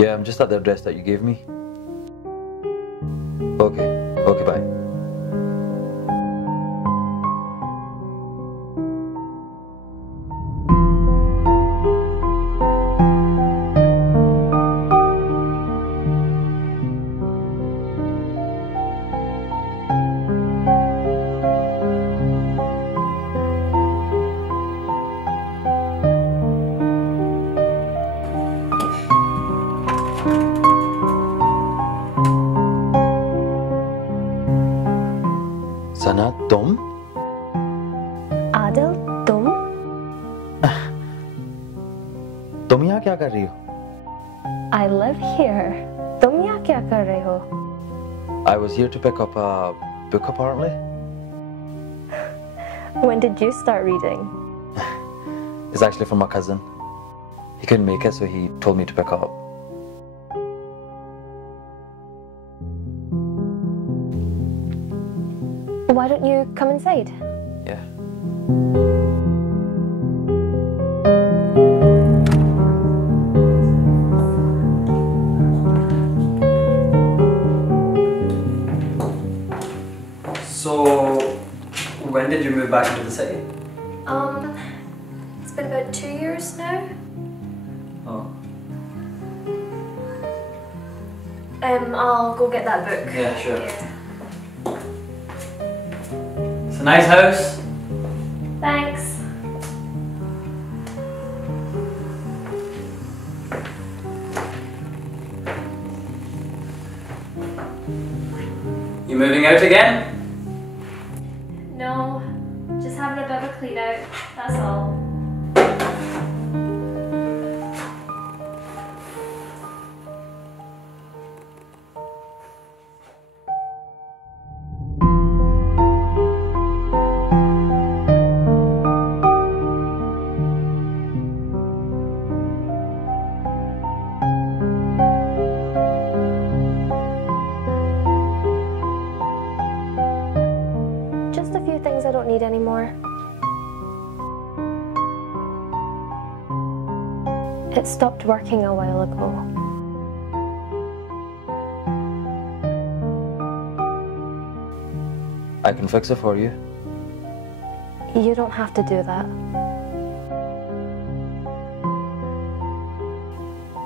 Yeah, I'm just at the address that you gave me. Okay. Okay, bye. सना तुम? आदिल तुम? तुम यहाँ क्या कर रही हो? I live here. तुम यहाँ क्या कर रहे हो? I was here to pick up a book apparently. When did you start reading? It's actually from my cousin. He couldn't make it, so he told me to pick up. Why don't you come inside? Yeah. So, when did you move back into the city? It's been about 2 years now. Oh. I'll go get that book. Yeah, sure. It's a nice house. Thanks. You moving out again? No, just having a bit of a clean out, that's all. Just a few things I don't need anymore. It stopped working a while ago. I can fix it for you. You don't have to do that.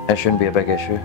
It shouldn't be a big issue.